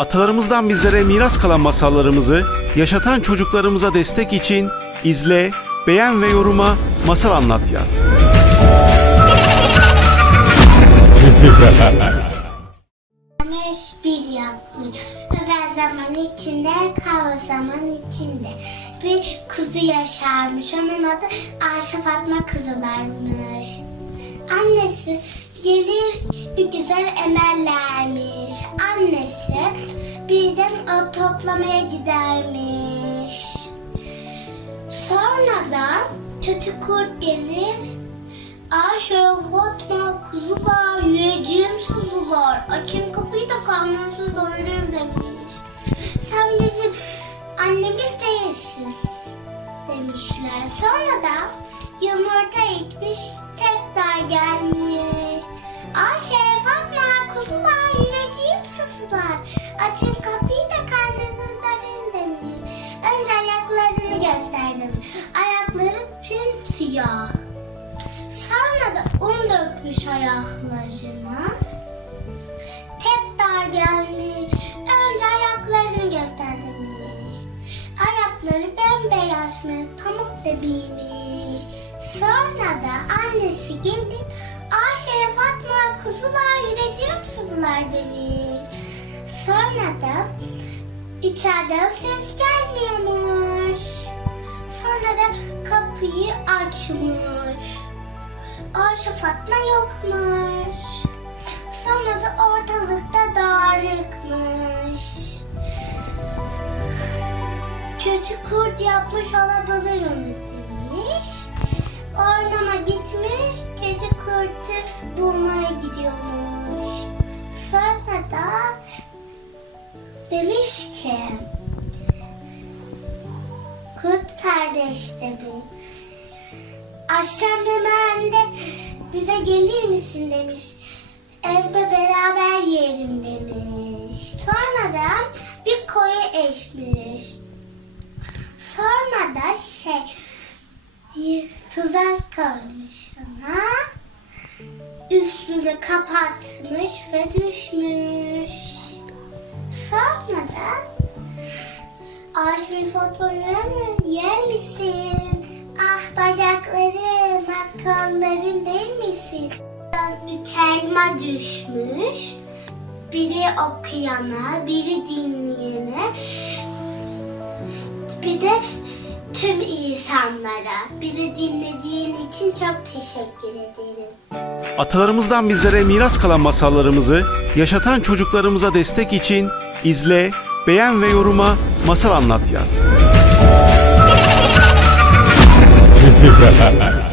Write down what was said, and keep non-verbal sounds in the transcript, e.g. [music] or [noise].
Atalarımızdan bizlere miras kalan masallarımızı yaşatan çocuklarımıza destek için izle, beğen ve yoruma masal anlat yaz. Güneş bir yakmış. Evvel zaman içinde, kava zaman içinde. Bir kuzu yaşarmış. Onun adı Ayşe Fatma kızılarmış. Annesi gelir bir güzel emellermiş. Annesi birden o toplamaya gidermiş. Sonradan kötü kurt gelir. Ayşe Fatma kuzular yiyeceğim kuzular. Açın kapıyı da karnınızı doyurayım demiş. Sen bizim annemiz değilsin demişler. Sonra da yumurta ekmiş tekrar gelmiş. Ayşe Fatma kuzular yiyeceğim susular. Açın kapıyı da karnını doyurayım demiş. Önce ayaklarını gösterdim. Ayakları tüm siyah. Sonra da un dökmüş ayaklarına. Tekrar gelmiş. Önce ayaklarını göstermiş. Ayakları bembeyazmış, pamuk gibiymiş. Sonra da annesi gelip Ayşe Fatma kuzular yüreceğim sızılar demiş. Sonra da içeriden ses gelmiyormuş. Sonra da kapıyı açmış. Ayşe Fatma yokmuş. Sonra da ortalıkta dağınıkmış. Kötü kurt yapmış olabilir onu demiş. Ormana gitmiş, kötü kurtu bulmaya gidiyormuş. Sonra da demiş ki Kurt kardeş demiş. Akşam yemeğinde bize gelir misin demiş. Evde beraber yiyelim demiş. Sonra da bir koyu eşmiş. Sonra da şey tuzak koymuş ona. Üstünü kapatmış ve düşmüş. Sonra da Aşmil fotoğrafını yer misin? Ah bacaklarım, kollarım değil misin? Üç elma düşmüş. Biri okuyana, biri dinleyene. Bir de tüm insanlara. Bizi dinlediğin için çok teşekkür ederim. Atalarımızdan bizlere miras kalan masallarımızı yaşatan çocuklarımıza destek için izle, beğen ve yoruma masal anlat yaz. [laughs]